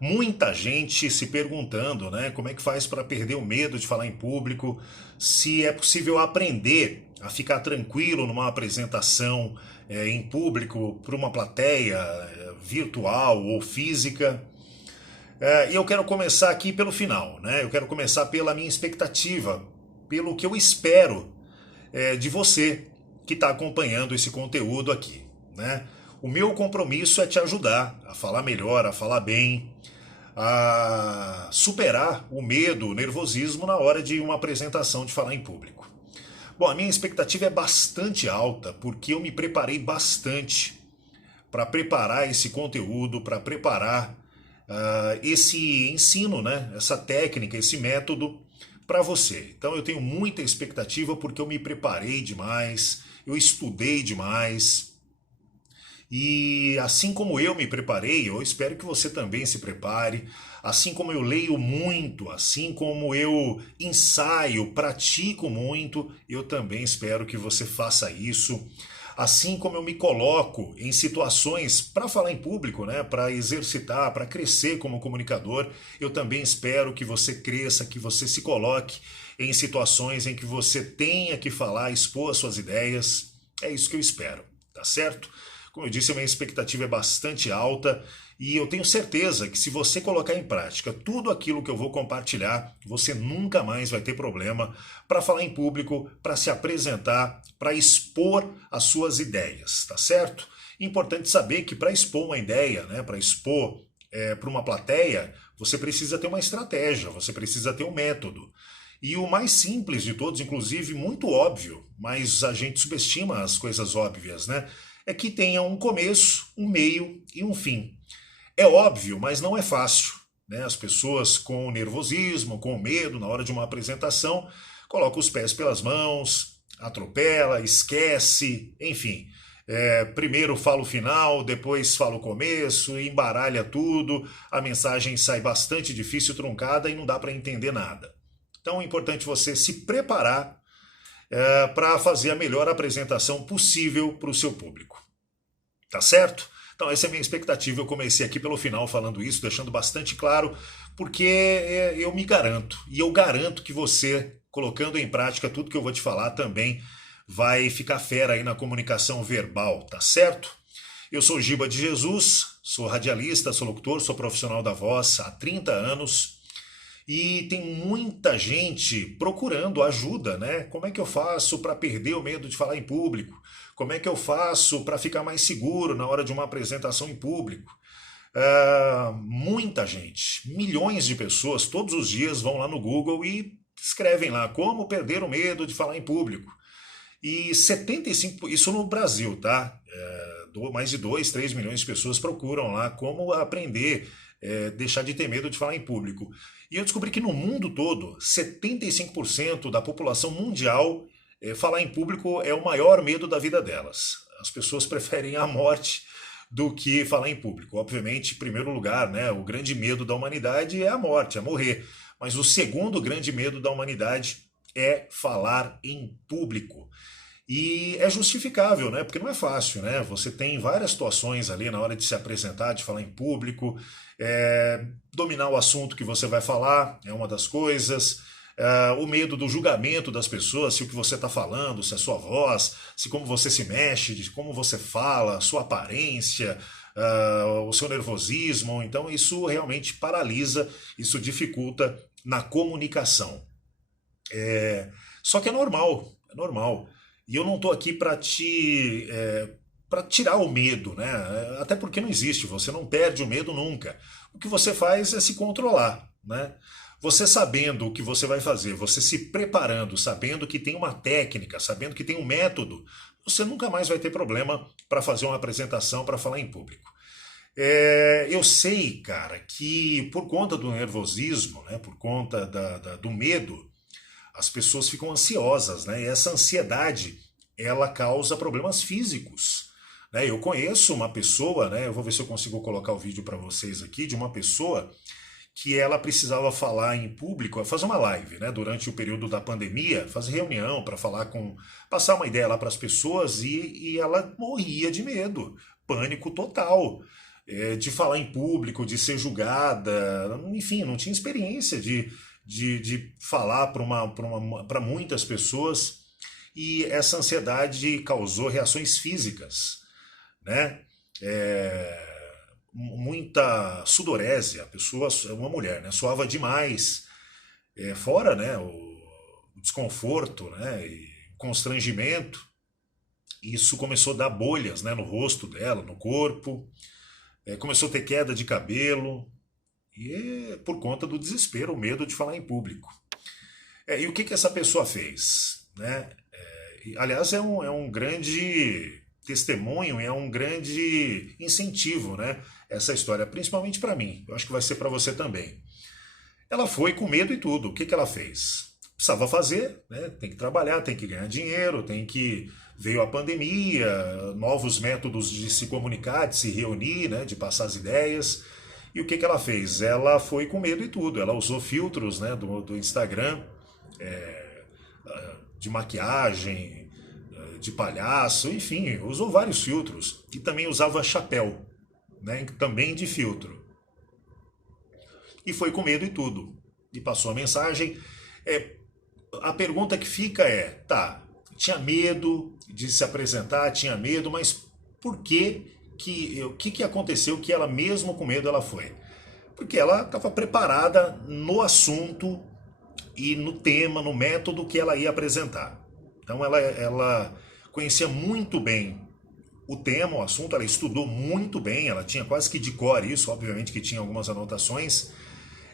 Muita gente se perguntando, né, como é que faz para perder o medo de falar em público, se é possível aprender a ficar tranquilo numa apresentação em público para uma plateia virtual ou física. E eu quero começar aqui pelo final, né? Eu quero começar pela minha expectativa, pelo que eu espero de você que está acompanhando esse conteúdo aqui, né? O meu compromisso é te ajudar a falar melhor, a falar bem, a superar o medo, o nervosismo na hora de uma apresentação de falar em público. Bom, a minha expectativa é bastante alta porque eu me preparei bastante para preparar esse conteúdo, para preparar esse ensino, né? Essa técnica, esse método para você. Então eu tenho muita expectativa porque eu me preparei demais, eu estudei demais. E assim como eu me preparei, eu espero que você também se prepare. Assim como eu leio muito, assim como eu ensaio, pratico muito, eu também espero que você faça isso. Assim como eu me coloco em situações para falar em público, né, para exercitar, para crescer como comunicador, eu também espero que você cresça, que você se coloque em situações em que você tenha que falar, expor as suas ideias. É isso que eu espero, tá certo? Como eu disse, a minha expectativa é bastante alta e eu tenho certeza que se você colocar em prática tudo aquilo que eu vou compartilhar, você nunca mais vai ter problema para falar em público, para se apresentar, para expor as suas ideias, tá certo? Importante saber que para expor uma ideia, né, para expor para uma plateia, você precisa ter uma estratégia, você precisa ter um método. E o mais simples de todos, inclusive muito óbvio, mas a gente subestima as coisas óbvias, né? É que tenha um começo, um meio e um fim. É óbvio, mas não é fácil, né? As pessoas com nervosismo, com medo na hora de uma apresentação, colocam os pés pelas mãos, atropela, esquece, enfim. Primeiro fala o final, depois fala o começo, embaralha tudo, a mensagem sai bastante difícil, truncada e não dá para entender nada. Então é importante você se preparar para fazer a melhor apresentação possível para o seu público. Tá certo? Então essa é a minha expectativa. Eu comecei aqui pelo final falando isso, deixando bastante claro, porque eu me garanto, e eu garanto que você, colocando em prática tudo que eu vou te falar, também vai ficar fera aí na comunicação verbal, tá certo? Eu sou Giba de Jesus, sou radialista, sou locutor, sou profissional da voz há 30 anos, e tem muita gente procurando ajuda, né? Como é que eu faço para perder o medo de falar em público? Como é que eu faço para ficar mais seguro na hora de uma apresentação em público? Muita gente, milhões de pessoas, todos os dias vão lá no Google e escrevem lá como perder o medo de falar em público. E 75, isso no Brasil, tá? Mais de 2, 3 milhões de pessoas procuram lá como aprender, deixar de ter medo de falar em público. E eu descobri que no mundo todo, 75% da população mundial, falar em público é o maior medo da vida delas. As pessoas preferem a morte do que falar em público. Obviamente, em primeiro lugar, né, o grande medo da humanidade é a morte, é morrer. Mas o segundo grande medo da humanidade é falar em público. E é justificável, né? Porque não é fácil, né? Você tem várias situações ali na hora de se apresentar, de falar em público, dominar o assunto que você vai falar é uma das coisas, o medo do julgamento das pessoas, se o que você está falando, se a sua voz, se como você se mexe, de como você fala, sua aparência, o seu nervosismo. Então isso realmente paralisa, isso dificulta na comunicação. Só que é normal, é normal. E eu não estou aqui para tirar o medo, né? Até porque não existe, você não perde o medo nunca. O que você faz é se controlar, né? Você sabendo o que você vai fazer, você se preparando, sabendo que tem uma técnica, sabendo que tem um método, você nunca mais vai ter problema para fazer uma apresentação, para falar em público. Eu sei, cara, que por conta do nervosismo, né, por conta do medo, as pessoas ficam ansiosas, né? E essa ansiedade, ela causa problemas físicos, né? Eu conheço uma pessoa, né? Eu vou ver se eu consigo colocar o vídeo para vocês aqui, de uma pessoa que ela precisava falar em público, fazer uma live, né? Durante o período da pandemia, fazer reunião para passar uma ideia lá para as pessoas e ela morria de medo, pânico total. de falar em público, de ser julgada, enfim, não tinha experiência de falar para muitas pessoas, e essa ansiedade causou reações físicas, né? Muita sudorese, a pessoa, uma mulher, né, suava demais, fora, né, o desconforto, né, e constrangimento. Isso começou a dar bolhas, né, no rosto dela, no corpo, começou a ter queda de cabelo, e por conta do desespero, o medo de falar em público. E o que essa pessoa fez, né? Aliás, é um grande testemunho, é um grande incentivo, né? Essa história, principalmente para mim. Eu acho que vai ser para você também. Ela foi com medo e tudo. O que ela fez? Precisava fazer, né? Tem que trabalhar, tem que ganhar dinheiro, tem que... Veio a pandemia, novos métodos de se comunicar, de se reunir, né? De passar as ideias. E o que ela fez? Ela foi com medo e tudo. Ela usou filtros, né, do Instagram, de maquiagem, de palhaço, enfim, usou vários filtros. E também usava chapéu, né, também de filtro. E foi com medo e tudo. E passou a mensagem. A pergunta que fica tá, tinha medo de se apresentar, tinha medo, mas por que o que aconteceu que ela, mesmo com medo, ela foi? Porque ela estava preparada no assunto e no tema, no método que ela ia apresentar. Então ela conhecia muito bem o tema, o assunto, ela estudou muito bem, ela tinha quase que de cor isso, obviamente que tinha algumas anotações.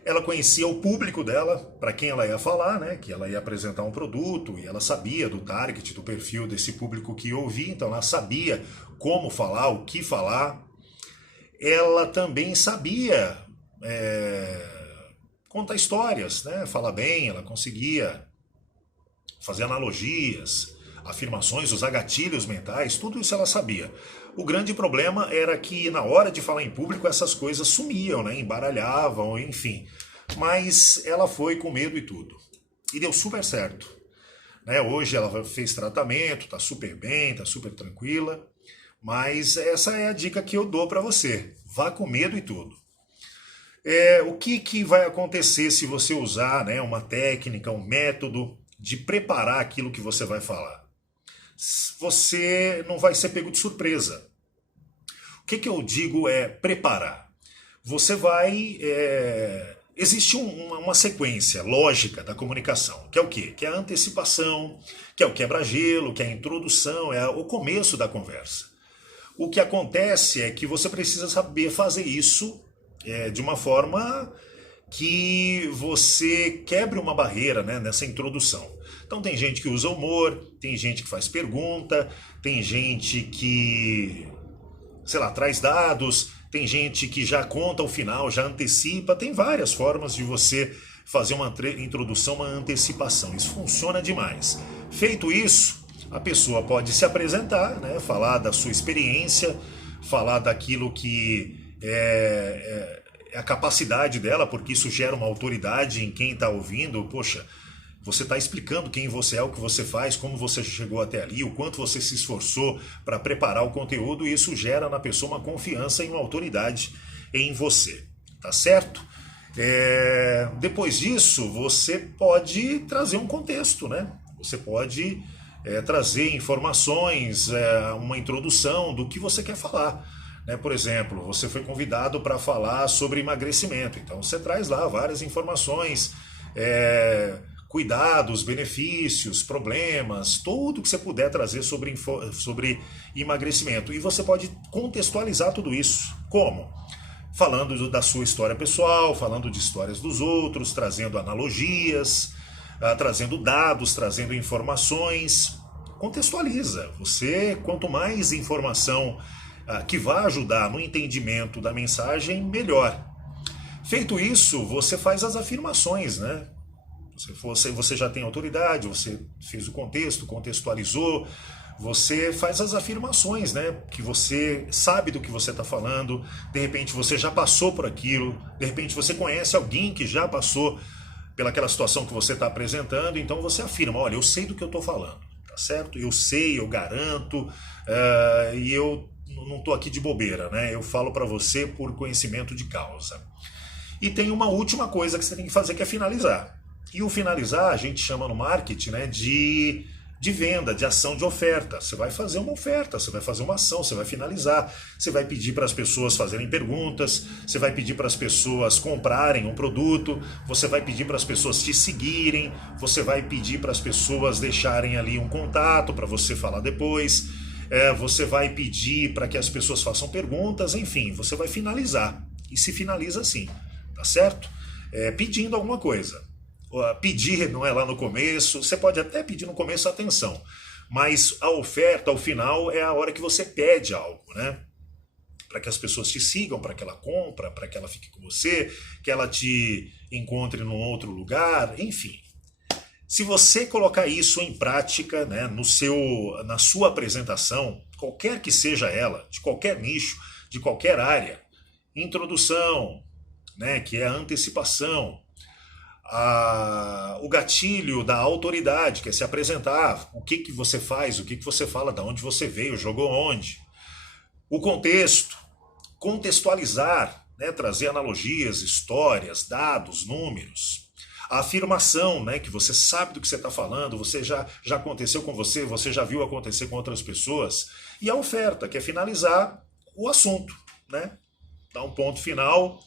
Ela conhecia o público dela, para quem ela ia falar, né? Que ela ia apresentar um produto, e ela sabia do target, do perfil desse público que ia ouvir, então ela sabia como falar, o que falar. Ela também sabia contar histórias, né? Falar bem, ela conseguia fazer analogias, afirmações, usar gatilhos mentais, tudo isso ela sabia. O grande problema era que na hora de falar em público essas coisas sumiam, né? Embaralhavam, enfim. Mas ela foi com medo e tudo. E deu super certo. Né? Hoje ela fez tratamento, tá super bem, tá super tranquila. Mas essa é a dica que eu dou para você. Vá com medo e tudo. O que vai acontecer se você usar, né, uma técnica, um método de preparar aquilo que você vai falar? Você não vai ser pego de surpresa. O que eu digo preparar? Você vai... existe uma sequência lógica da comunicação, que é o quê? Que é a antecipação, que é o quebra-gelo, que é a introdução, é o começo da conversa. O que acontece é que você precisa saber fazer isso de uma forma que você quebre uma barreira, né, nessa introdução. Então tem gente que usa humor, tem gente que faz pergunta, tem gente que, sei lá, traz dados, tem gente que já conta o final, já antecipa, tem várias formas de você fazer uma introdução, uma antecipação. Isso funciona demais. Feito isso, a pessoa pode se apresentar, né, falar da sua experiência, falar daquilo que é a capacidade dela, porque isso gera uma autoridade em quem está ouvindo. Poxa, você está explicando quem você é, o que você faz, como você chegou até ali, o quanto você se esforçou para preparar o conteúdo, e isso gera na pessoa uma confiança e uma autoridade em você. Tá certo? Depois disso, você pode trazer um contexto, né? Você pode trazer informações, uma introdução do que você quer falar. Por exemplo, você foi convidado para falar sobre emagrecimento, então você traz lá várias informações, cuidados, benefícios, problemas, tudo que você puder trazer sobre emagrecimento. E você pode contextualizar tudo isso. Como? Falando da sua história pessoal, falando de histórias dos outros, trazendo analogias, trazendo dados, trazendo informações. Contextualiza. Você, quanto mais informação que vai ajudar no entendimento da mensagem, melhor. Feito isso, você faz as afirmações, né? Você já tem autoridade, você fez o contexto, contextualizou, você faz as afirmações, né? Que você sabe do que você está falando, de repente você já passou por aquilo, de repente você conhece alguém que já passou pelaquela situação que você está apresentando, então você afirma, olha, eu sei do que eu estou falando, tá certo? Eu sei, eu garanto, e eu não estou aqui de bobeira, né? Eu falo para você por conhecimento de causa. E tem uma última coisa que você tem que fazer, que é finalizar. E o finalizar a gente chama no marketing, né, de venda, de ação de oferta. Você vai fazer uma oferta, você vai fazer uma ação, você vai finalizar, você vai pedir para as pessoas fazerem perguntas, você vai pedir para as pessoas comprarem um produto, você vai pedir para as pessoas te seguirem, você vai pedir para as pessoas deixarem ali um contato para você falar depois, você vai pedir para que as pessoas façam perguntas, enfim, você vai finalizar. E se finaliza assim, tá certo? Pedindo alguma coisa. Pedir não é lá no começo, você pode até pedir no começo atenção, mas a oferta, ao final, é a hora que você pede algo, né? Para que as pessoas te sigam, para que ela compre, para que ela fique com você, que ela te encontre num outro lugar, enfim. Se você colocar isso em prática, né, na sua apresentação, qualquer que seja ela, de qualquer nicho, de qualquer área, introdução, né, que é a antecipação, o gatilho da autoridade, que é se apresentar, o que você faz, o que você fala, de onde você veio, jogou onde. O contexto, contextualizar, né, trazer analogias, histórias, dados, números. A afirmação, né, que você sabe do que você está falando, você já aconteceu com você já viu acontecer com outras pessoas. E a oferta, que é finalizar o assunto, né? Dar um ponto final,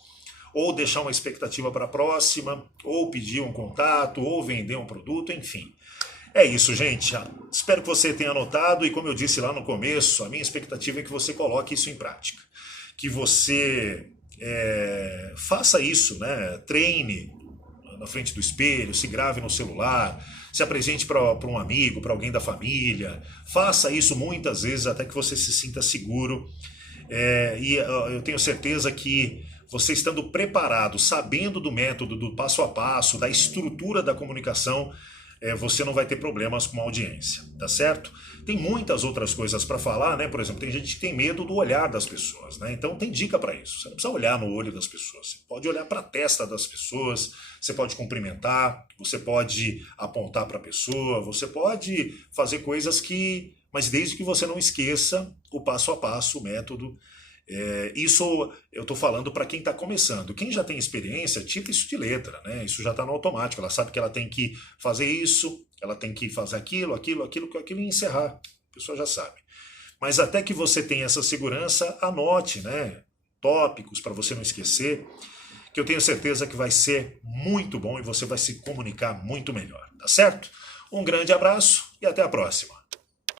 ou deixar uma expectativa para a próxima, ou pedir um contato, ou vender um produto, enfim. É isso, gente. Espero que você tenha anotado e, como eu disse lá no começo, a minha expectativa é que você coloque isso em prática. Que você faça isso, né? Treine na frente do espelho, se grave no celular, se apresente para um amigo, para alguém da família. Faça isso muitas vezes até que você se sinta seguro. E eu tenho certeza que você estando preparado, sabendo do método, do passo a passo, da estrutura da comunicação, você não vai ter problemas com a audiência, tá certo? Tem muitas outras coisas para falar, né? Por exemplo, tem gente que tem medo do olhar das pessoas, né? Então tem dica para isso. Você não precisa olhar no olho das pessoas, você pode olhar para a testa das pessoas, você pode cumprimentar, você pode apontar para a pessoa, você pode fazer coisas mas desde que você não esqueça o passo a passo, o método. Isso eu estou falando para quem está começando. Quem já tem experiência, tira isso de letra, né? Isso já está no automático. Ela sabe que ela tem que fazer isso, ela tem que fazer aquilo e encerrar. A pessoa já sabe. Mas até que você tenha essa segurança, anote, né? Tópicos para você não esquecer, que eu tenho certeza que vai ser muito bom e você vai se comunicar muito melhor, tá certo? Um grande abraço e até a próxima.